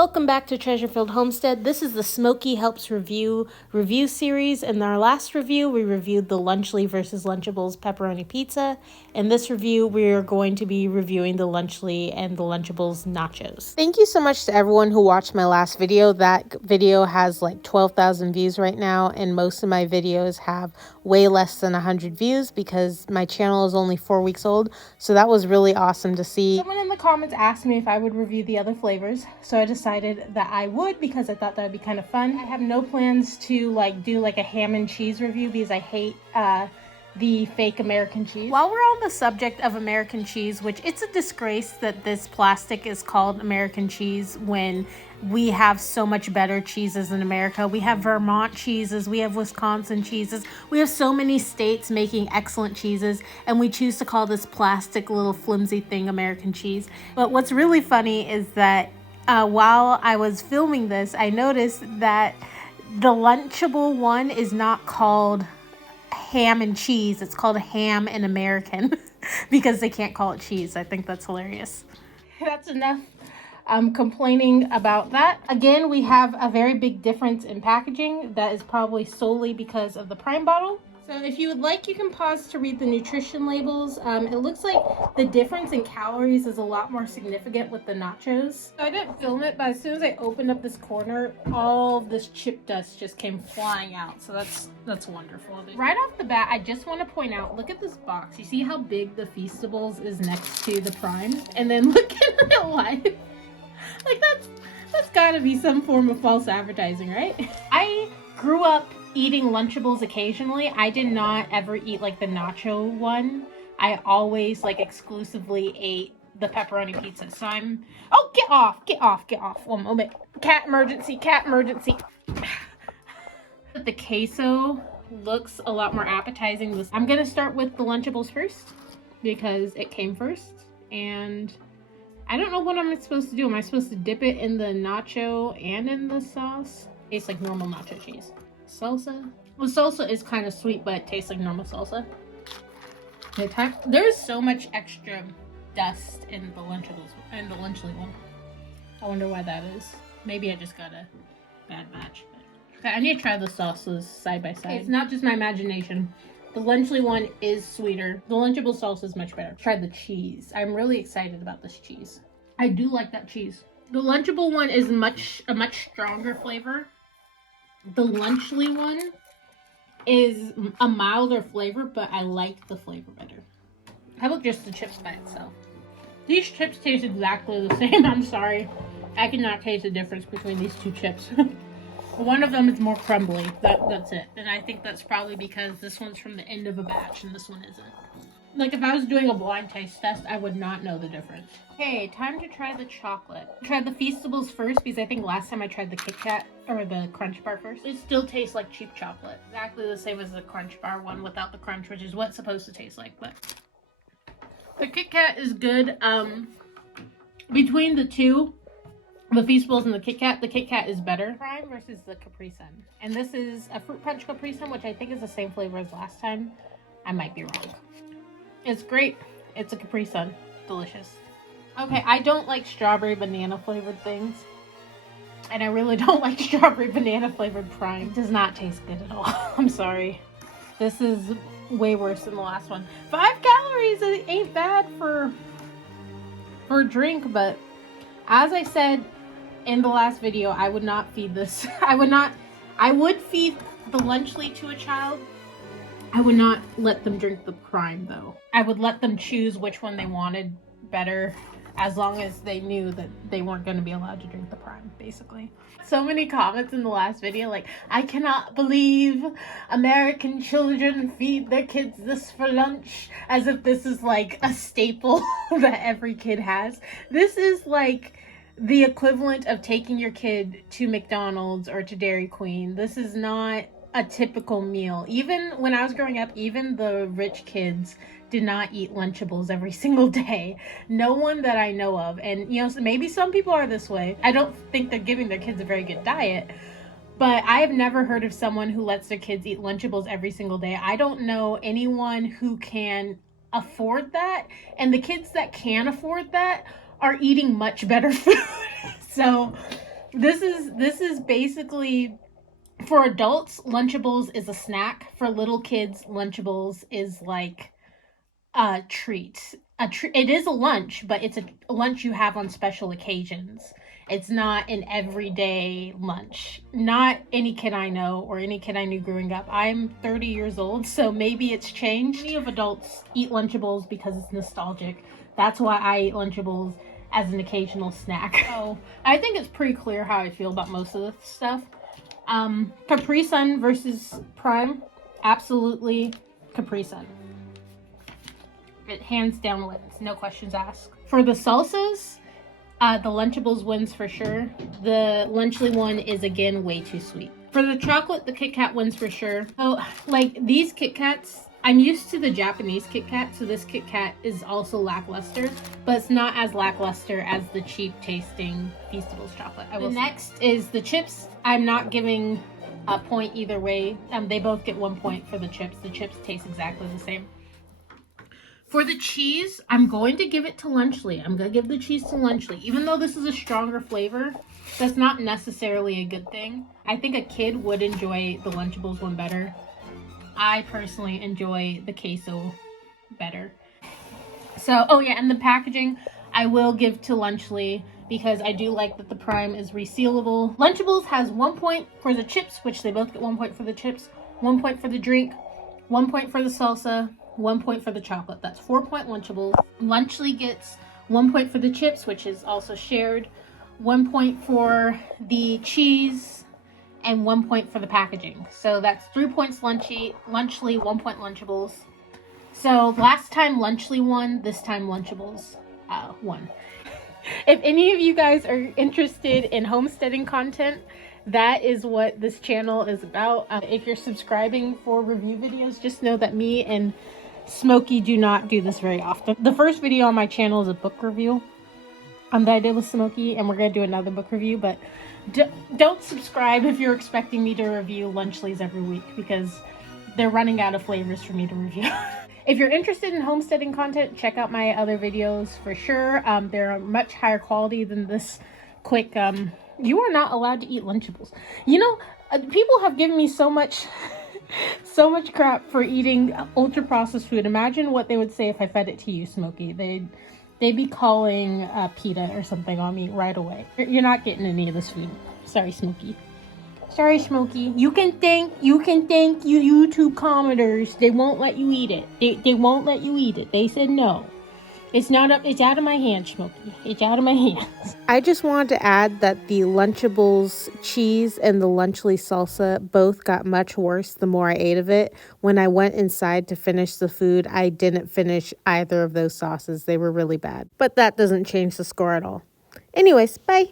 Welcome back to Treasure-Filled Homestead. This is the Smoky Helps review series. In our last review, we reviewed the Lunchly versus Lunchables pepperoni pizza. In this review, we are going to be reviewing the Lunchly and the Lunchables nachos. Thank you so much to everyone who watched my last video. That video has like 12,000 views right now, and most of my videos have way less than 100 views because my channel is only 4 weeks old. So that was really awesome to see. Someone in the comments asked me if I would review the other flavors, so I decided that I would because I thought that would be kind of fun. I have no plans to do a ham and cheese review because I hate the fake American cheese. While we're on the subject of American cheese, which it's a disgrace that this plastic is called American cheese when we have so much better cheeses in America. We have Vermont cheeses, we have Wisconsin cheeses, we have so many states making excellent cheeses, and we choose to call this plastic little flimsy thing American cheese. But what's really funny is that while I was filming this, I noticed that the Lunchable one is not called ham and cheese, it's called ham and American because they can't call it cheese. I think that's hilarious. That's enough complaining about that. Again, we have a very big difference in packaging. That is probably solely because of the prime bottle. So if you would like, you can pause to read the nutrition labels. It looks like the difference in calories is a lot more significant with the nachos. So I didn't film it, but as soon as I opened up this corner, all of this chip dust just came flying out. So that's wonderful. Right off the bat, I just want to point out, look at this box. You see how big the Feastables is next to the prime? And then look in real life. Like that's gotta be some form of false advertising, right? I grew up eating Lunchables occasionally. I did not ever eat like the nacho one. I always exclusively ate the pepperoni pizza. So oh, get off. 1 moment. Cat emergency. The queso looks a lot more appetizing. I'm gonna start with the Lunchables first because it came first, and I don't know what I'm supposed to do. Am I supposed to dip it in the nacho and in the sauce? Tastes like normal nacho cheese. Salsa? Well, salsa is kind of sweet, but it tastes like normal salsa. There's so much extra dust in the Lunchables and the Lunchly one. I wonder why that is. Maybe I just got a bad batch. Okay, I need to try the sauces side by side. It's not just my imagination. The Lunchly one is sweeter. The Lunchable salsa is much better. Try the cheese. I'm really excited about this cheese. I do like that cheese. The Lunchable one is a much stronger flavor. The Lunchly one is a milder flavor, but I like the flavor better. How about just the chips by itself? These chips taste exactly the same. I'm sorry. I cannot taste the difference between these two chips. One of them is more crumbly. That's it. And I think that's probably because this one's from the end of a batch and this one isn't. Like if I was doing a blind taste test, I would not know the difference. Okay, time to try the chocolate. I tried the Feastables first because I think last time I tried the KitKat or the Crunch Bar first. It still tastes like cheap chocolate. Exactly the same as the Crunch Bar one without the crunch, which is what it's supposed to taste like. But the KitKat is good. Between the two, the Feastables and the KitKat is better. Prime versus the Capri Sun. And this is a fruit punch Capri Sun, which I think is the same flavor as last time. I might be wrong. It's great. It's a Capri Sun. Delicious. Okay, I don't like strawberry banana flavored things. And I really don't like strawberry banana flavored prime. It does not taste good at all. I'm sorry. This is way worse than the last one. 5 calories ain't bad for a drink, but as I said in the last video, I would not feed this. I would feed the Lunchly to a child. I would not let them drink the prime though. I would let them choose which one they wanted better as long as they knew that they weren't going to be allowed to drink the prime, basically. So many comments in the last video like, I cannot believe American children feed their kids this for lunch, as if this is like a staple that every kid has. This is like the equivalent of taking your kid to McDonald's or to Dairy Queen. This is not a typical meal. Even when I was growing up, even the rich kids did not eat Lunchables every single day. No one that I know of. And maybe some people are this way. I don't think they're giving their kids a very good diet, but I have never heard of someone who lets their kids eat Lunchables every single day. I don't know anyone who can afford that, and the kids that can afford that are eating much better food. So This is basically, for adults, Lunchables is a snack. For little kids, Lunchables is like a treat. It is a lunch, but it's a lunch you have on special occasions. It's not an everyday lunch. Not any kid I know or any kid I knew growing up. I'm 30 years old, so maybe it's changed. Many of adults eat Lunchables because it's nostalgic. That's why I eat Lunchables as an occasional snack. So I think it's pretty clear how I feel about most of this stuff. Capri Sun versus Prime, absolutely Capri Sun. It hands down wins, no questions asked. For the salsas, the Lunchables wins for sure. The Lunchly one is again way too sweet. For the chocolate, the KitKat wins for sure. So, like these KitKats, I'm used to the Japanese KitKat, so this KitKat is also lackluster, but it's not as lackluster as the cheap tasting Feastables chocolate. The next is the chips. I'm not giving a point either way. They both get 1 point for the chips. The chips taste exactly the same. For the cheese, I'm going to give it to Lunchly. I'm going to give the cheese to Lunchly. Even though this is a stronger flavor, that's not necessarily a good thing. I think a kid would enjoy the Lunchables one better. I personally enjoy the queso better. So, oh yeah, and the packaging, I will give to Lunchly because I do like that the Prime is resealable. Lunchables has 1 point for the chips, which they both get 1 point for the chips, 1 point for the drink, 1 point for the salsa, 1 point for the chocolate. That's 4 point Lunchables. Lunchly gets 1 point for the chips, which is also shared, 1 point for the cheese, and 1 point for the packaging. So that's 3 points Lunchly, 1 point Lunchables. So last time Lunchly won, this time Lunchables won. If any of you guys are interested in homesteading content, that is what this channel is about. If you're subscribing for review videos, just know that me and Smoky do not do this very often. The first video on my channel is a book review that I did with Smoky, and we're going to do another book review, but don't subscribe if you're expecting me to review Lunchleys every week, because they're running out of flavors for me to review. If you're interested in homesteading content, check out my other videos for sure. They're much higher quality than this quick, you are not allowed to eat Lunchables. You know, people have given me so much crap for eating ultra processed food. Imagine what they would say if I fed it to you, Smoky. They'd be calling PETA or something on me right away. You're not getting any of this food. Sorry, Smoky. Sorry, Smoky. You can thank you YouTube commenters. They won't let you eat it. They won't let you eat it. They said no. It's out of my hands, Smoky. It's out of my hands. I just wanted to add that the Lunchables cheese and the Lunchly salsa both got much worse the more I ate of it. When I went inside to finish the food, I didn't finish either of those sauces. They were really bad. But that doesn't change the score at all. Anyways, bye.